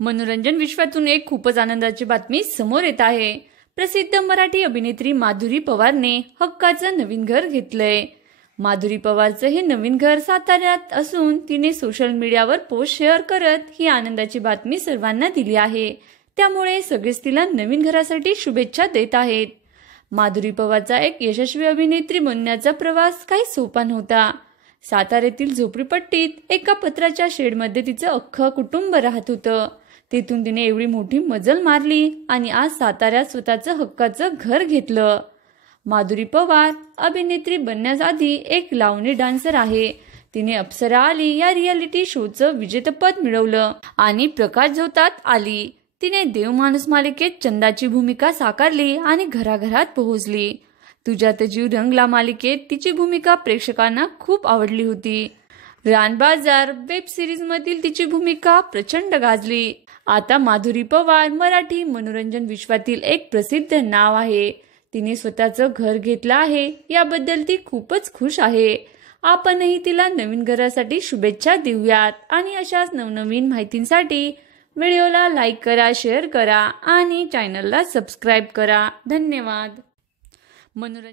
मनोरंजन विश्वातून एक खूपच आनंदाची बातमी समोर येत आहे। प्रसिद्ध मराठी अभिनेत्री माधुरी पवारने हक्काचं नवीन घर घेतलंय। माधुरी पवारचं हे नवीन घर साताऱ्यात असून तिने सोशल मीडियावर पोस्ट शेअर करत ही आनंदाची बातमी सर्वांना दिली आहे। त्यामुळे सगळेच तिला नवीन घरासाठी शुभेच्छा देत आहेत। माधुरी पवारचा एक यशस्वी अभिनेत्री बनण्याचा प्रवास काही सोपा नव्हता। साताऱ्यातील झोपडपट्टीत एका पत्राच्या शेडमध्ये तिचं अख्खं कुटुंब राहत होतं। तिथून तिने एवढी मोठी मजल मारली आणि आज साताऱ्यात स्वतःचं हक्काचं घर घेतलं। माधुरी पवार अभिनेत्री बनण्याआधी एक लावणी डान्सर आहे। तिने अप्सरा आली या रियालिटी शोचं विजेतेपद मिळवलं आणि प्रकाश झोतात आली। तिने देव माणूस मालिकेत चंदाची भूमिका साकारली आणि घराघरात पोहोचली। तुझ्यात जीव रंगला मालिकेत तिची भूमिका प्रेक्षकांना खूप आवडली होती। रानबाजार वेब सिरीज मधील तिची भूमिका प्रचंड गाजली। आता माधुरी पवार मराठी मनोरंजन विश्वातील एक प्रसिद्ध नाव आहे। तिने स्वतःचं घर घेतलं आहे याबद्दल ती खूपच खुश आहे। आपणही तिला नवीन घरासाठी शुभेच्छा देऊयात आणि अशाच नवनवीन माहितींसाठी व्हिडिओला लाईक करा, शेअर करा आणि चॅनलला सबस्क्राईब करा। धन्यवाद। मनोरंजन